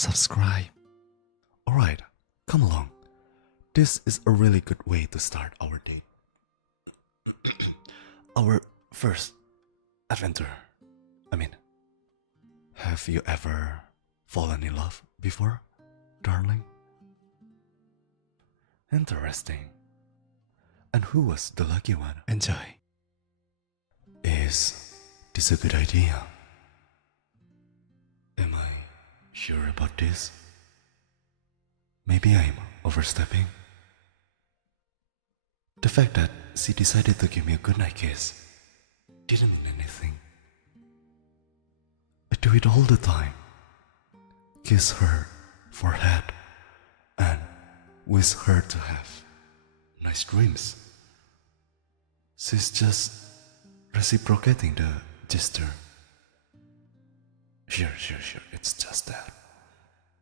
subscribe. Alright, come along. This is a really good way to start our date. Our first adventure. Have you ever fallen in love before, darling? Interesting. And who was the lucky one? Enjoy. Is this a good idea? Am I sure about this? Maybe I'm overstepping. The fact that she decided to give me a goodnight kiss didn't mean anything. I do it all the time. Kiss her forehead and wish her to have nice dreams. She's just reciprocating the gesture. Sure, it's just that.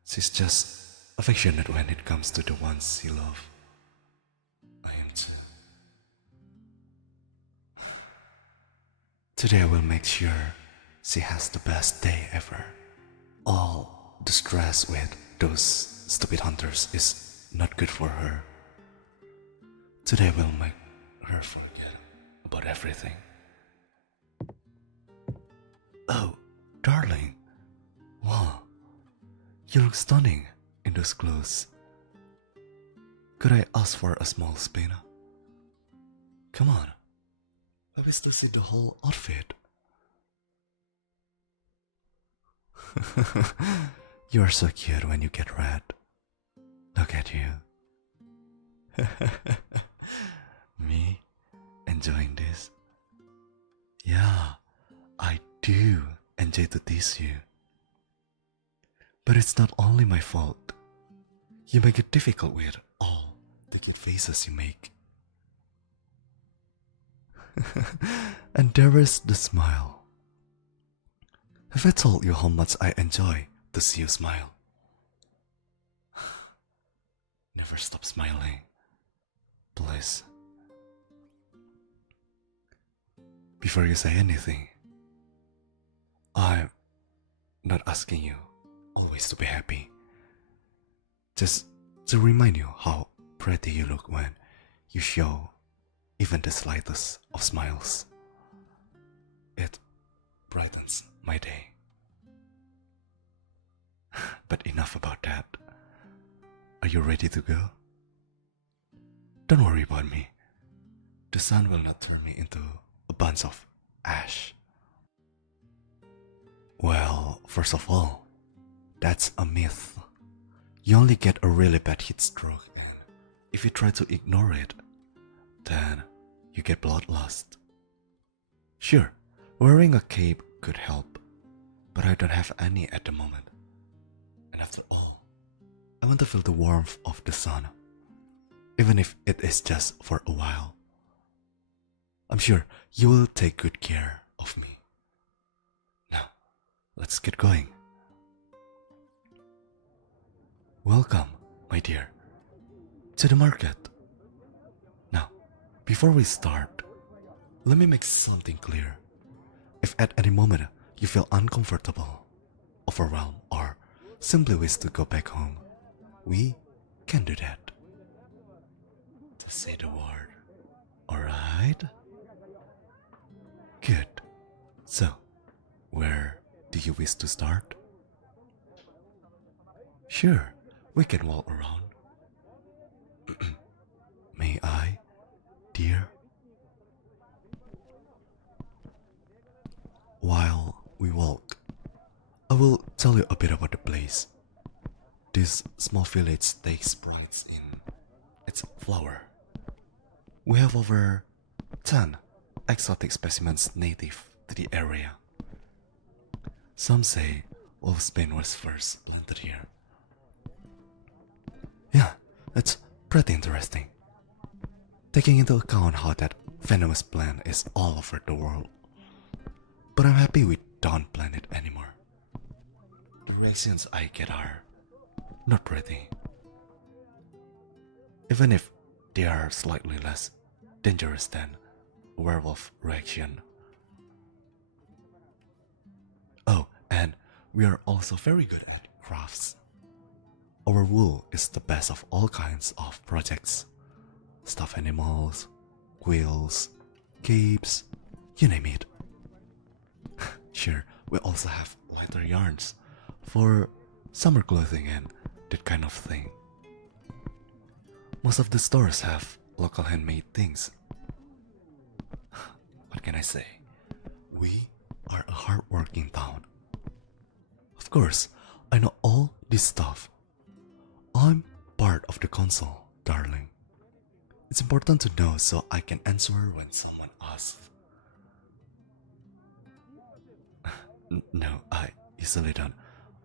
She's just affectionate when it comes to the ones she loves. I am too. Today I will make sure she has the best day ever. All the stress with those stupid hunters is not good for her. Today will make her forget about everything. Oh, darling. Wow, you look stunning in those clothes. Could I ask for a small spin? Come on, I wish to see the whole outfit. You're so cute when you get red. Look at you. Me enjoying this? Yeah, I do enjoy to tease you. But it's not only my fault. You make it difficult with all the cute faces you make. And there is the smile. Have I told you how much I enjoy to see you smile? Never stop smiling, please. Before you say anything, I'm not asking you always to be happy. Just to remind you how pretty you look when you show even the slightest of smiles. It brightens my day. But enough about that. Are you ready to go? Don't worry about me. The sun will not turn me into a bunch of ash. Well, first of all, that's a myth. You only get a really bad heat stroke, and if you try to ignore it, then you get bloodlust. Sure, wearing a cape could help, but I don't have any at the moment. And after all, I want to feel the warmth of the sun, even if it is just for a while. I'm sure you will take good care of me. Now, let's get going. Welcome, my dear, to the market. Now, before we start, let me make something clear. If at any moment you feel uncomfortable, overwhelmed, or simply wish to go back home, we can do that. Just say the word, alright? Good. So, where do you wish to start? Sure, we can walk around. May I, dear? While we walk, I will tell you a bit about the place. This small village takes pride in its flower. We have over 10 exotic specimens native to the area. Some say wolfsbane was first planted here. Yeah, it's pretty interesting, taking into account how that venomous plant is all over the world. But I'm happy we don't plant it anymore. The reactions I get are not pretty, even if they are slightly less dangerous than a werewolf reaction. Oh, and we are also very good at crafts. our wool is the best of all kinds of projects. Stuffed animals, quills, capes, you name it. Sure, we also have lighter yarns for summer clothing and that kind of thing. Most of the stores have local handmade things. What can I say? We are a hard-working town. Of course, I know all this stuff. I'm part of the council, darling. It's important to know so I can answer when someone asks. No, I usually don't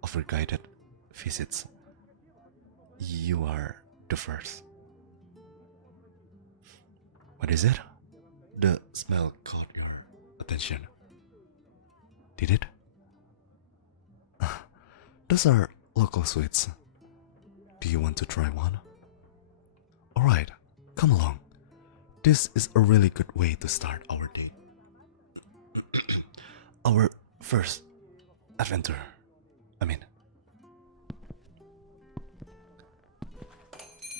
offer guided visits. You are the first. What is it? The smell caught your attention. Did it? Those are local sweets. Do you want to try one? Alright, come along. This is a really good way to start our day. Our first adventure.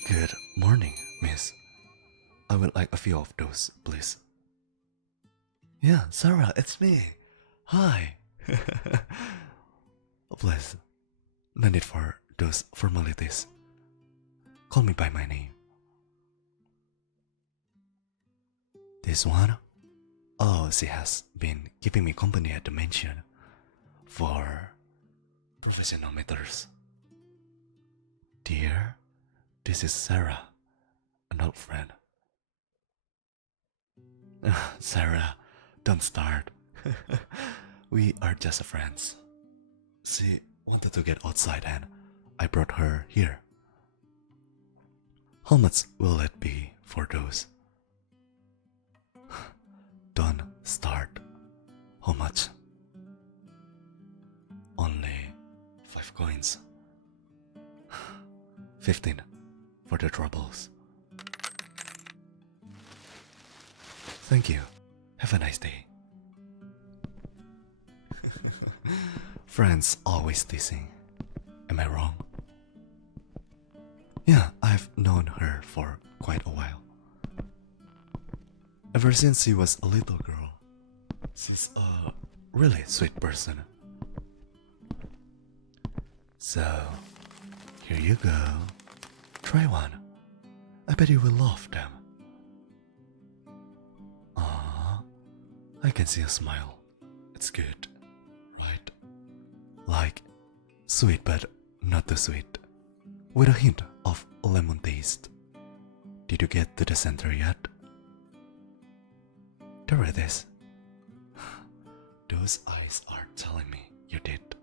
Good morning, miss. I would like a few of those, please. Yeah, Sarah, it's me. Hi. Please, no need for those formalities. Call me by my name. This one? Oh, she has been keeping me company at the mansion for professional matters. Dear, this is Sarah, an old friend. Sarah, don't start. We are just friends. She wanted to get outside and I brought her here. How much will it be for those? Don't start. How much? Only 5 coins. 15 for the troubles. Thank you. Have a nice day. Friends always teasing. Am I wrong? Yeah, I've known her for quite a while. Ever since she was a little girl. She's a really sweet person. So, here you go. Try one. I bet you will love them. Ah, I can see a smile. It's good, right? Like sweet but not too sweet, with a hint of lemon taste. Did you get to the center yet? There it is. Those eyes are telling me you did.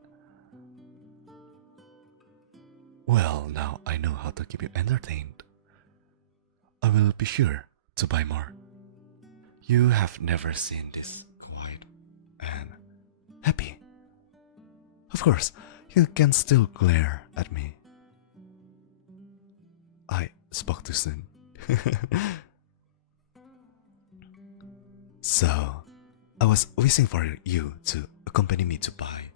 Well, now I know how to keep you entertained. I will be sure to buy more. You have never seen this quiet and happy. Of course, you can still glare at me. I spoke too soon. So, I was wishing for you to accompany me to buy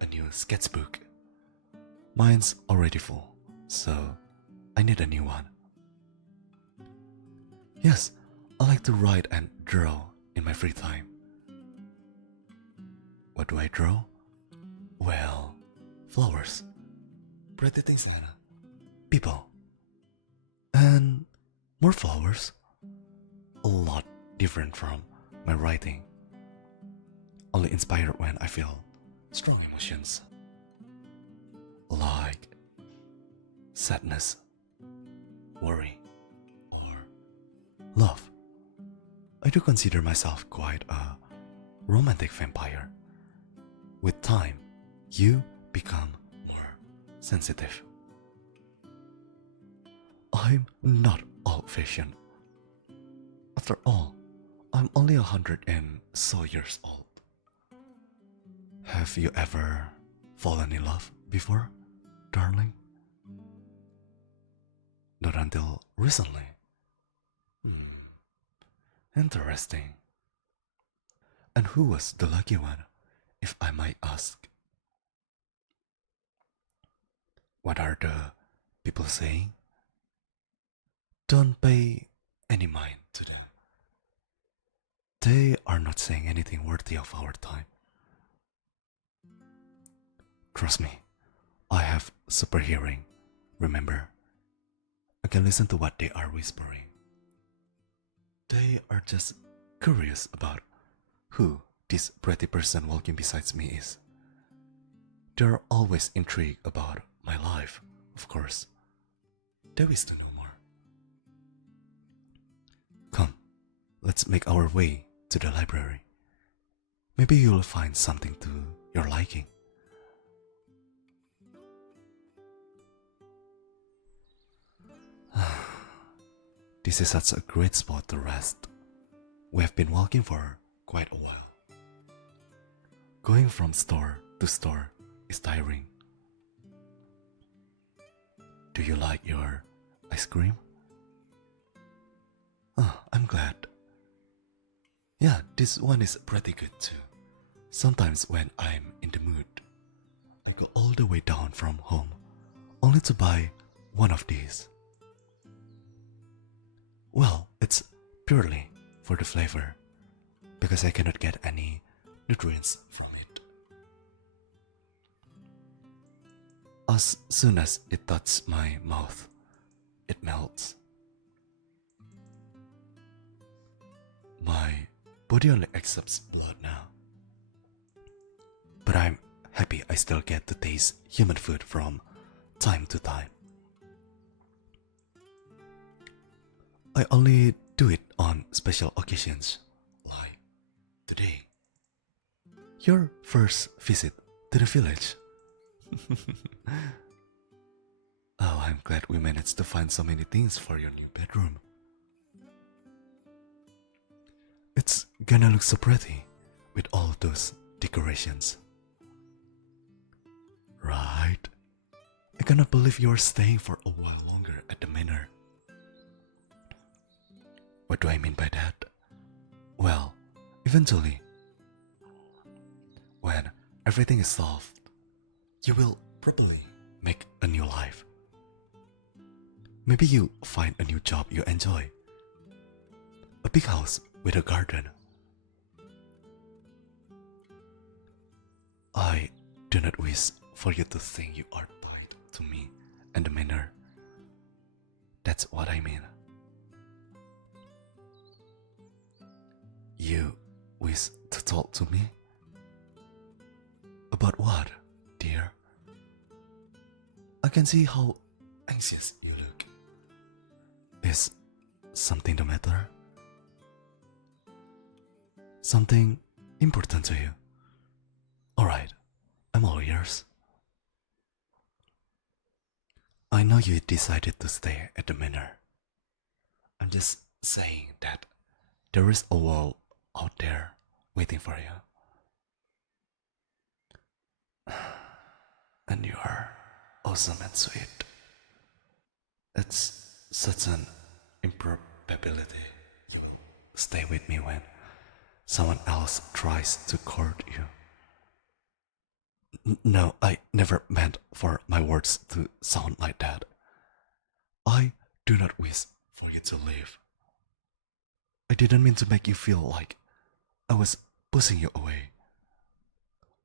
a new sketchbook. Mine's already full, so I need a new one. Yes, I like to write and draw in my free time. What do I draw? Well, flowers, pretty things, Nana, people, and more flowers. A lot different from my writing. Only inspired when I feel strong emotions. Like sadness, worry, or love. I do consider myself quite a romantic vampire. With time, you become more sensitive. I'm not old-fashioned. After all, I'm only 100 and so years old. Have you ever fallen in love before, darling? Not until recently. Interesting. And who was the lucky one, if I might ask? What are the people saying? Don't pay any mind to them. They are not saying anything worthy of our time. Trust me, I have super hearing, remember? I can listen to what they are whispering. They are just curious about who this pretty person walking beside me is. They're always intrigued about my life, of course. They wish to know more. Come, let's make our way to the library. Maybe you'll find something to your liking. This is such a great spot to rest. We have been walking for quite a while. Going from store to store is tiring. Do you like your ice cream? Oh, I'm glad. Yeah, this one is pretty good too. Sometimes when I'm in the mood, I go all the way down from home only to buy one of these. Well, it's purely for the flavor, because I cannot get any nutrients from it. As soon as it touches my mouth, it melts. My body only accepts blood now. But I'm happy I still get to taste human food from time to time. I only do it on special occasions, like today. Your first visit to the village. Oh, I'm glad we managed to find so many things for your new bedroom. It's gonna look so pretty with all those decorations. Right? I cannot believe you're staying for a while longer at the manor. What do I mean by that? Well, eventually, when everything is solved, you will probably make a new life. Maybe you find a new job you enjoy. A big house with a garden. I do not wish for you to think you are tied to me and the manor. That's what I mean. You wish to talk to me? About what, dear? I can see how anxious you look. Is something the matter? Something important to you? Alright, I'm all ears. I know you decided to stay at the manor. I'm just saying that there is a world out there waiting for you. And you are awesome and sweet. It's such an improbability you will stay with me when someone else tries to court you. No, I never meant for my words to sound like that. I do not wish for you to leave. I didn't mean to make you feel like I was pushing you away.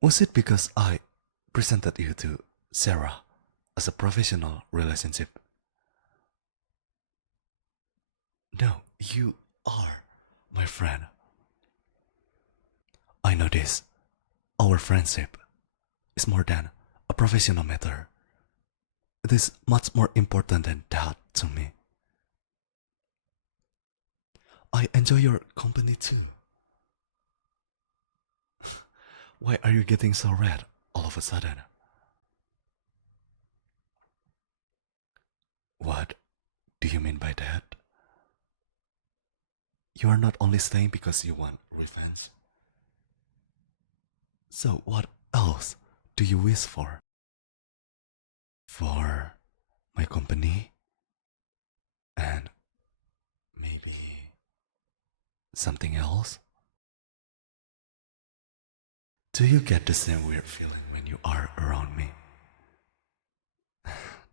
Was it because I presented you to Sarah as a professional relationship? No, you are my friend. I know this. Our friendship is more than a professional matter. It is much more important than that to me. I enjoy your company too. Why are you getting so red all of a sudden? What do you mean by that? You are not only staying because you want revenge. So what else do you wish for? For my company? And maybe something else? Do you get the same weird feeling when you are around me?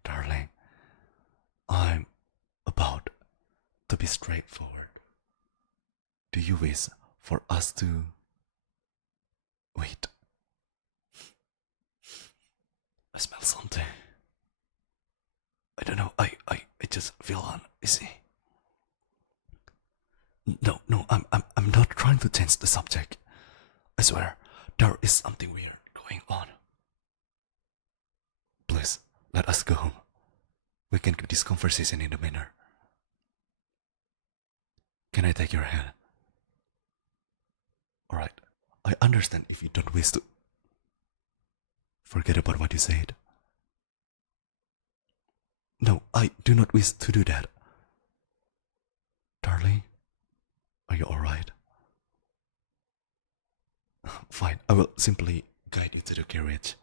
Darling, to be straightforward, do you wish for us to... Wait. I smell something. I don't know, I just feel uneasy. No, I'm not trying to change the subject. I swear, there is something weird going on. Please, let us go home. We can keep this conversation in the manner. Can I take your hand? Alright, I understand if you don't wish to. Forget about what you said. No, I do not wish to do that. Darling, are you alright? Fine, I will simply guide you to the carriage.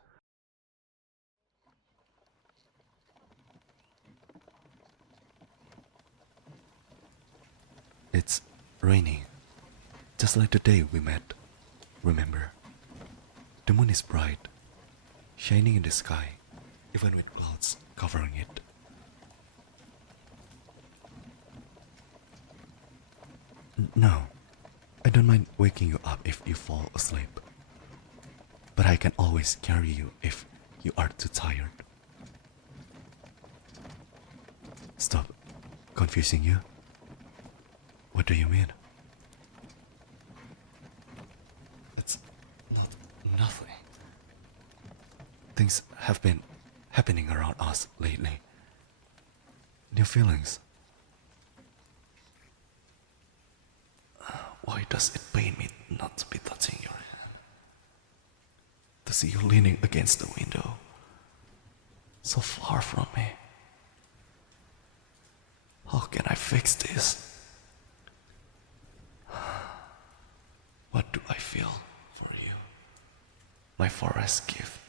It's raining, just like the day we met, remember? The moon is bright, shining in the sky, even with clouds covering it. No, I don't mind waking you up if you fall asleep. But I can always carry you if you are too tired. Stop confusing you? What do you mean? It's nothing. Things have been happening around us lately. New feelings. Why does it pain me not to be touching your hand? To see you leaning against the window, so far from me. How can I fix this? What do I feel for you? My forest gift.